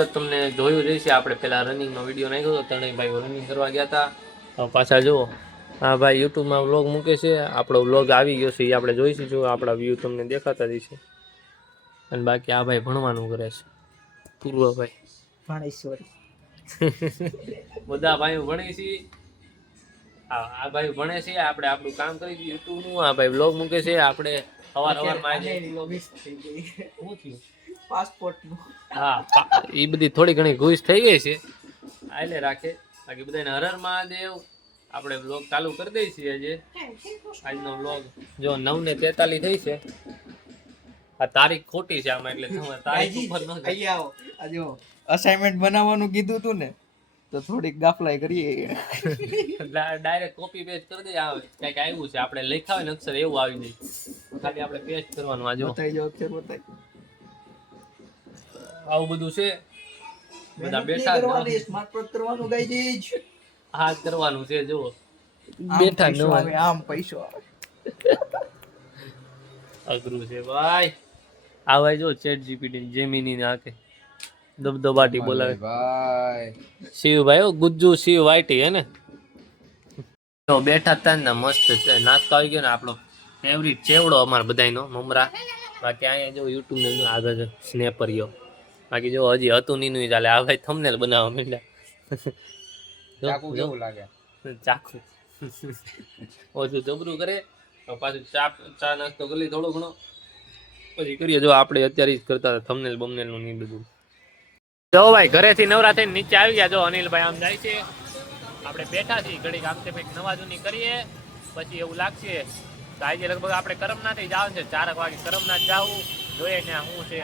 ભાઈઓ તમને જોયું જઈશે, આપણે પેલા રનિંગનો વિડીયો નાખ્યો હતો, ત્રણેય ભાઈઓ રનિંગ કરવા ગયા હતા. તો પાછા જુઓ, હા ભાઈ યુટ્યુબમાં વ્લોગ મૂકે છે, આપણો વ્લોગ આવી ગયો છે, એ આપણે જોઈશું. જો આપણા વ્યૂ તમને દેખાતા જશે. અને બાકી આ ભાઈ ભણવાનું કરે છે, પૂર્વભાઈ ભણેશ્વરી. બધા ભાઈઓ ભણે છે. આ ભાઈ ભણે છે, આપણે આપણું કામ કરી છે યુટ્યુબનું. આ ભાઈ વ્લોગ મૂકે છે, આપણે સવારમાં પાસપોર્ટનું. હા, એ બધી થોડી ઘણી ઘૂસ થઈ ગઈ છે, આલે રાખે. બાકી બધાને હર હર મહાદેવ. આપણે વ્લોગ ચાલુ કરી દઈએ છીએ. આજે આજનો વ્લોગ જો 9:43 થઈ છે. આ તારીખ ખોટી છે આમાં, એટલે તમે તારીખ ઉપર ન આવો. આ જો અસાઇનમેન્ટ બનાવવાનું કીધું હતું ને, તો થોડીક ગાફલાઈ કરીએ. ડાયરેક્ટ કોપી પેસ્ટ કરી દે. આવે કઈક આવ્યું છે, આપણે લખ્યા હોય ને અક્ષર એવું આવી જાય, ખાલી આપણે પેસ્ટ કરવાનું. આ જો બતાઈ જાવ, અક્ષર બતાઈ. આવું બધું છે. બધા બેઠા સ્માર્ટ વર્ક કરવાનું ગાઈસ. હા કરવાનું છે. જુઓ બેઠા ન હોય આમ પૈસો આવે. અઘરું છે ભાઈ. આ ભાઈ જો ચેટ જીપીટી જેમિની ને આકે દબદબાટી બોલાવે ભાઈ. શિવભાઈ ગુજ્જુ શિવ વાઈટી હે ને. તો બેઠા હતા ને મસ્ત નાસ્તો આવી ગયો ને, આપણો ફેવરિટ ચેવડો અમાર બધાયનો મમરા. બાકી અહીંયા જો યુટ્યુબ ને આગળ સ્નેપરિયો. બાકી જો હજી હતું નીનું ચાલે. આ ભાઈ થંબનેલ બનાવવા માંડ્યા. ચાકુ કેવું લાગે? ચાકુ ઓછું જબરું કરે તો પાછું ચા નાસ્તો કરી થોડો ઘણો પછી કરીએ. જો આપણે અત્યારે જ કરતા હતા થંબનેલ બમનેલ નું નહીં બધું. જો ભાઈ ઘરેથી નવરા થઈને નીચે આવી ગયા. જો અનિલભાઈ આમ જાય છે, આપણે બેઠા છીએ ઘડીક આમ તે કંઈક નવા જૂની કરીએ. પછી એવું લાગશે તો આજે લગભગ આપણે કરમનાથ જવાનું છે. 4 વાગે કરમનાથ જવું જોઈએ ને શું છે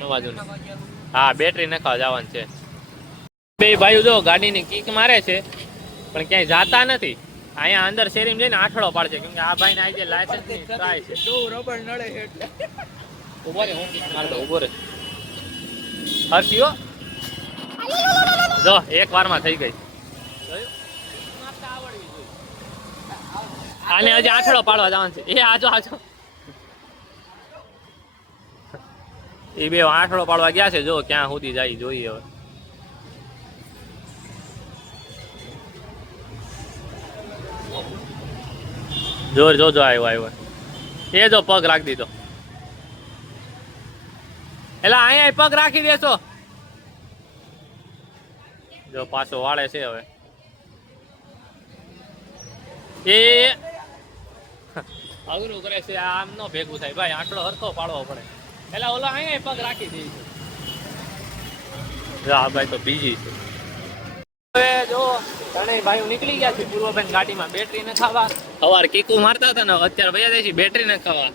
નવા જૂની. હા બેટરી નખાવા જવાનું છે. બે ભાઈઓ જો ગાડીની કીક મારે છે પણ ક્યાંય જાતા નથી. અહીંયા અંદર શેરીમાં જઈને આઠડો પાડશે, કેમ કે આ ભાઈને આજે લાયસન્સ ની ટ્રાય છે. રબર નડે એટલે ઉભો રે, હું કીક મારતો ઉભો રે. હરશીઓ જો એક વારમાં થઈ ગઈ. આને હજી આઠડો પાડવા જવાનું છે. એ આજો આજો એ બે આઠડો પાડવા ગયા છે. જો ક્યાં સુધી જાય જોઈએ હવે. જોર જોજો આવ્યો એ જો પગ રાખી દીધો. એલા અહીંયા પગ રાખી દેશો. જો પાછો વાળે છે હવે. એ અઘરું કરે છે, આમ નો ભેગું થાય ભાઈ. આટલો હરખો પાડવો પડે. એલા ઓલા અહીંયા પગ રાખી દે છે. હા ભાઈ તો બીજી છે. હવે જો ત્રણેય ભાઈઓ નીકળી ગયા છે પૂર્વબેન ગાડીમાં બેટરી ન ખાવા. સવાર કીકુ મારતા હતા ને, અત્યારે ભૈયા જાય છે બેટરી ન ખાવા.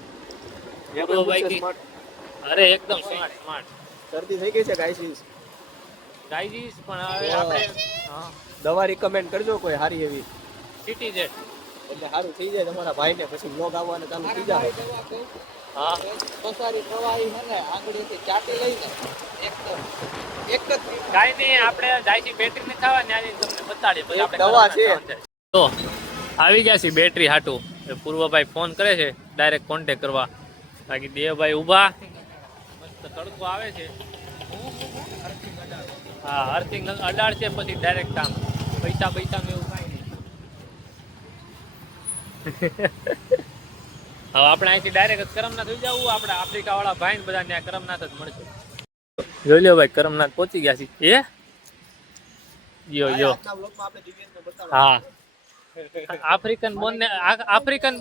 અરે એકદમ સ્માર્ટ. શરદી થઈ ગઈ છે ગાઈસીસ પણ હવે આપણે દવા રિકમેન્ડ કરજો કોઈ સારી એવી. સિટી જેટ એટલે સારું થઈ જાય તમારા ભાઈને, પછી બ્લોગ આવવાના ચાલુ થઈ જાય. હા પસારી પ્રવાહી છે ને, આંગળીથી ચાટી લઈને એકદમ એક જ કાઈ નહીં. આપણે જાય છે બેટરી ન ખાવા ને, આજે તમને બતાડીએ પછી આપણે દવા છે. તો આવી ગયા છે બેટરી હાટું. પૂર્વભાઈ ફોન કરે છે ડાયરેક્ટ કોન્ટેક કરવા. બાકી દેવભાઈ ઊભા. મસ્ત તડકો આવે છે. હા અર્થિંગ અડાડ છે પછી ડાયરેક્ટ કામ. પૈસા મેં એવું કાંઈ નહીં. હવે આપણે અહીંથી ડાયરેક્ટ કરમનાથ થઈ જવું. આપણે આફ્રિકા વાળા ભાઈ ને બધા ત્યાં કરમનાથ જ મળશે. જોઈ લ્યો ભાઈ કરમનાથ પહોંચી ગયા છે. એ યો હા આફ્રિકન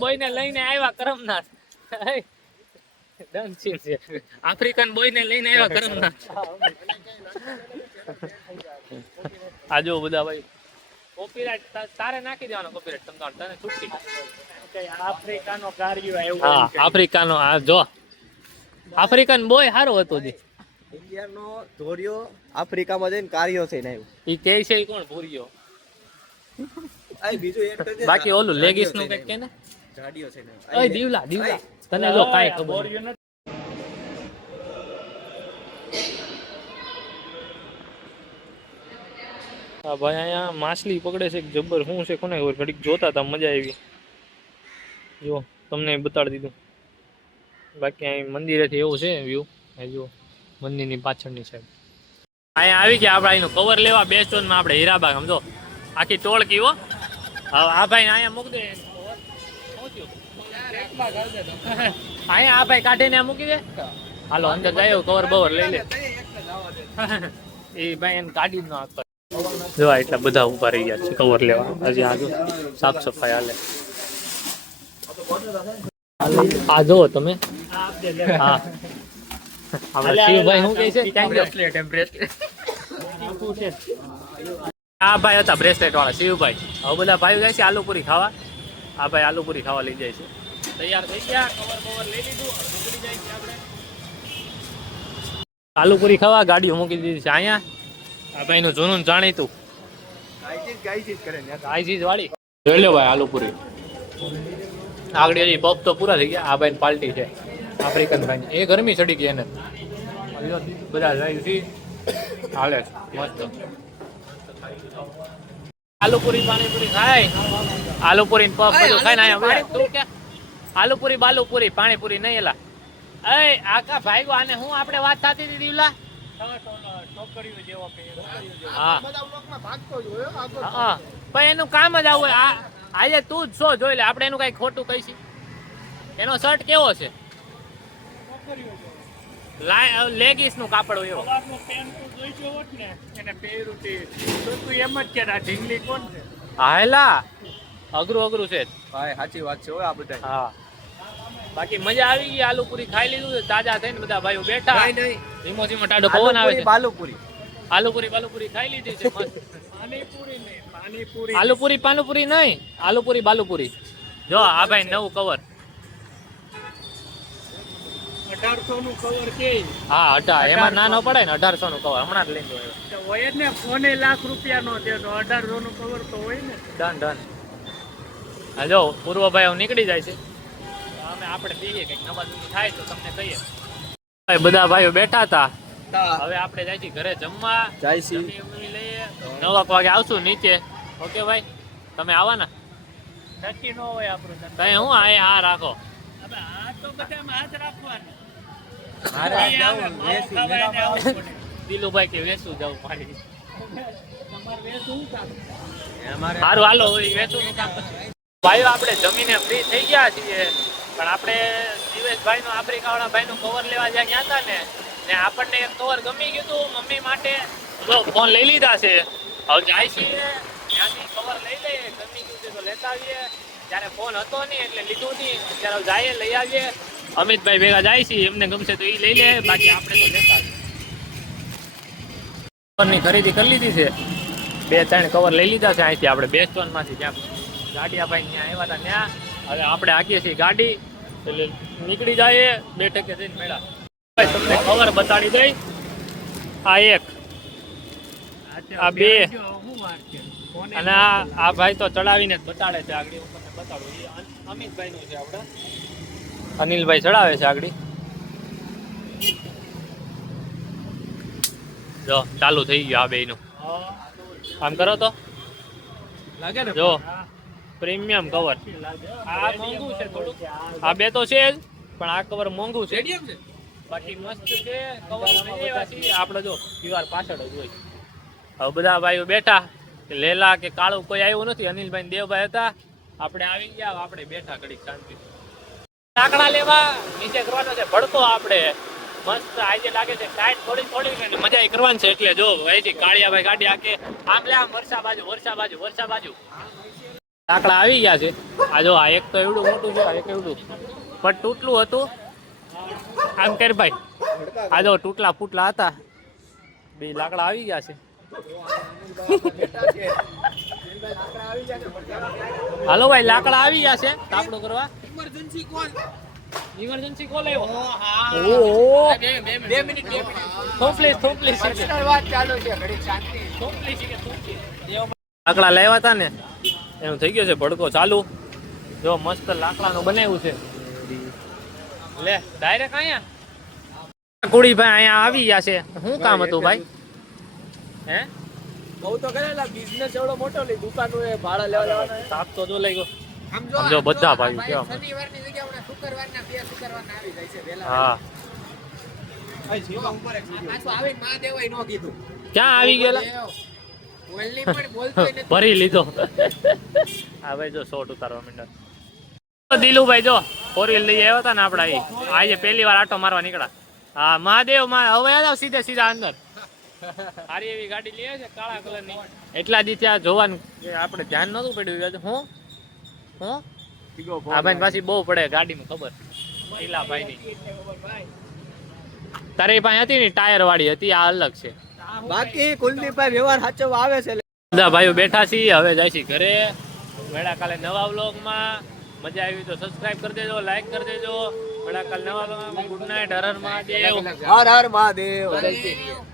બોય ને લઈને આવ્યા કરમનાથ. આફ્રિકન બોય ને લઈને આવ્યા કરમનાથ. આ જો બધા ભાઈ કોપીરાઇટ તારે નાખી દેવાનો. કોપીરાઇટ તને છૂટી. આફ્રિકાનો કાર્યો આવ્યો. હા આફ્રિકાનો. આ જો આફ્રિકન બોય સારો હતો જી. ઇન્ડિયાનો ધોર્યો આફ્રિકામાં જઈને કાર્યો થઈને આવ્યો. ઈ કે છે ઈ કોણ ભૂર્યો? આ બીજું એક તો બાકી ઓલું લેગીસ નું કઈક કે ને ગાડીઓ છે ને. ઓય દીવલા તને જો કાઈ ખબર નથી. હા ભાઈ અહીંયા માછલી પકડે છે જબર. શું છે કોને ખબર. ઘડીક જોતા હતા મજા આવી. જો તમને બતાડી દીધું. બાકી અહીં મંદિરેથી એવું છે વ્યૂ. જો મંદિરની પાછળની સાઈડ અહીંયા આવી ગયા આપણે અહીંનું કવર લેવા બેસ્ટોનમાં આપણે હીરાબાગ સમજો આખી ટોળ કીવો હવે આ ભાઈ અહીંયા મૂકી દે અહીંયા આ ભાઈ કાઢીને મૂકી દે હાલો અંદર જાય કવર બવર લઈ લે એ ભાઈ એને કાઢી જ ન આપતા જોવા એટલા બધા ઉભા રહી ગયા છે કવર લેવા હજી આ જો સાફ સફાઈ હાલે આ જો તમે હા આપણે શિવભાઈ શું કહે છે આ ભાઈ હતા બ્રેસલેટ વાળા શિવભાઈ હવે બધા ભાઈઓ જાય છે આલુપુરી ખાવા આ ભાઈ આલુપુરી ખાવા લઈ જાય છે તૈયાર થઈ ગયા કવર બવર લઈ લીધું નીકળી જાય છે આપણે આલુપુરી ખાવા ગાડીઓ મૂકી દીધી છે અહીંયા આ ભાઈ નું જૂનું જાણીતું આઈજીજ વાળી જોઈ લો ભાઈ આલુપુરી આગળ હજી પપ તો પૂરા થઈ ગયા આ ભાઈ પાર્ટી છે આફ્રિકન ભાઈ એ ગરમી ચડી ગઈ એને બધા જાય છે હાલે મસ્ત આલુપુરી પાણીપુરી ખાય આલુપુરી ને પપ બધું ખાય ને તું કે આલુપુરી બાલુપુરી પાણીપુરી નહીં એલા એ આકા ભાઈ આને હું આપણે વાત થતી હતી દીવલા હા પણ એનું કામ જ આવું આજે તું જ શો જોઈ લે આપણે એનું કઈ ખોટું કહીશી એનો શર્ટ કેવો છે લેગીસ નું કાપડ હોય એવો હાયલા અઘરું છે ભાઈ સાચી વાત છે હો આ બધા હા બાકી મજા આવી ગઈ આલુપુરી ખાઈ લીધું તાજા થઈને બધા ભાઈઓ બેઠા ધીમો ધીમો ટાઢો પવન આવે છે બાલુપુરી બાલુપુરી ખાઈ લીધી છે મસ્ત આલુપુરી પાનુપુરી નહીં આલુપુરી બાલુપુરી જો આ ભાઈ નવું કવર 1800 નું કવર કે હા 18 એમાં ના ન પડે ને 1800 નું કવર હમણાં જ લઈ લો હોય ને ફોને લાખ રૂપિયા નો દે તો 1800 નું કવર તો હોય ને ડન હા જો પૂર્વભાઈ નીકળી જાય છે અમે આપણે જઈએ કંઈક નવા જૂની થાય તો તમને કહીએ બધા ભાઈઓ બેઠા હતા હવે આપણે જાય છે ઘરે જમવા લઈએ 9 વાગે આવશું નીચે ઓકે ભાઈ તમે આવવાના નક્કી ન હોય આપણું કઈ હું આ રાખો હવે આ તો બધામાં હાથ રાખવાના દિલુભાઈ કે વેસું જવું મારી તમારે વેચવું કામ સારું હાલો વેચું નું કામ ભાઈઓ આપણે જમીને ફ્રી થઈ ગયા છીએ પણ આપણે દિવેશભાઈ નું આફ્રિકા વાળા ભાઈ નું કવર લેવા જ્યાં ગયા હતા ને આપણને એક કવર ગમી ગયું હતું મમ્મી માટે જો ફોન લઈ લીધા છે હવે જાય છીએ ત્યાંથી કવર લઈ લઈએ ગમી ગયું છે તો લેતા આવીએ ત્યારે ફોન હતો નહીં એટલે લીધું નહીં ત્યારે જઈએ લઈ આવીએ અમિતભાઈ ભેગા જાય છે એમને ગમશે તો એ લઈ લે બાકી આપણે તો લેતા આવીએ ની ખરીદી કરી લીધી છે 2-3 કવર લઈ લીધા છે અહીંથી આપણે બેસ્ટોન માંથી જ્યાં ગાડિયાભાઈ ત્યાં આવ્યા હતા ત્યાં હવે આપણે આકીએ છીએ ગાડી એટલે નીકળી જાય 2 ટકે જઈને મેળા તમને કવર બતાડી દઈ આ એક આ 2 અને આ ભાઈ તો ચડાવીને જ બતાડે છે આગળ હું તમને બતાડું એ અમિતભાઈ નું છે આપણે અનિલભાઈ ચડાવે છે આગળ જો ચાલુ થઈ ગયું આ બે નું આમ કરો તો લાગે ને જો પ્રીમિયમ કવર આ મોંઘું છે થોડું આ બે તો છે જ પણ આ કવર મોંઘું છે બાકી મસ્ત છે કવર લઈ લેવા છીએ આપણે જો દીવાર પાછળ જ હોય હવે બધા ભાઈઓ બેઠા કે લેલા કે કાળું કોઈ આવ્યું નથી અનિલભાઈ દેવભાઈ હતા આપણે આવી ગયા આપણે બેઠા ઘડી શાંતિ લાકડા લેવા નીચે કરવાનો છે ભડકો આપણે મસ્ત આજે લાગે છે ટાઈટ થોડી મજા કરવાની છે એટલે જો ભાઈ કાળિયાભાઈ ગાડી આકે આમ લે આમ વર્ષા બાજુ લાકડા આવી ગયા છે આ જો આ એક તો એવડું મોટું છે એક એવડું પણ તૂટલું હતું આમ કર ભાઈ આ જો તૂટલા ફૂટલા હતા બે લાકડા આવી ગયા છે હાલો ભાઈ લાકડા આવી ગયા છે તાપડું કરવા ઇમરજન્સી કોલ આવ્યો ઓહો 2 મિનિટ થોપલી વાત ચાલુ છે ઘડી શાંતિ થોપલી છે કે થોપલી લાકડા લાવ્યા હતા ને એનું થઈ ગયો છે ભડકો ચાલુ જો મસ્ત લાકડાનું બનાવ્યું છે લે ડાયરેક્ટ અહીંયા કુડીભાઈ અહીંયા આવી ગયા છે શું કામ હતું ભાઈ હે બહુ તો કરેલા બિઝનેસ એવડો મોટો લી દુકાનો એ ભાડા લેવાનો સાપ તો જો લઈ ગયો સમજો બધા ભાઈ કેવા શનિવારની જગ્યાએ આપણે શુક્રવારના 2 શુક્રવારના આવી જાય છે વેલા હા ભાઈ જીવા ઉપર એક પાછો આવીને માં દેવાય નો કીધું ક્યાં આવી ગયેલા ભરી લીધો હા ભાઈ જો શોટ ઉતારવા માંડ્યા દિલુભાઈ જો 4 વ્હીલ લઈ આવ્યા હતા ને આપડા આજે પહેલી વાર આટો મારવા નીકળ્યા હા મહાદેવ હવે આવ્યા સીધા અંદર સારી એવી ગાડી લઈ છે કાળા કલરની એટલા દી ત્યાં જોવાનું આપણે ધ્યાન નતું પડ્યું હું આ ભાઈ પાછી બહુ પડે ગાડીમાં ખબર ઈલાભાઈ ની તારી પાસે હતી ને ટાયર વાળી હતી આ અલગ છે બાકી કુલદીપભાઈ વ્યવહાર સાચવવા આવે છે બધા ભાઈઓ બેઠા છીએ હવે જાય છે ઘરે મેળા કાલે નવા વ્લોગમાં મજા આવી તો સબસ્ક્રાઇબ કરી દેજો લાઈક કરી દેજો મેળા કાલે નવા વ્લોગમાં ગુડ નાઇટ હર હર મહાદેવ હર હર મહાદેવ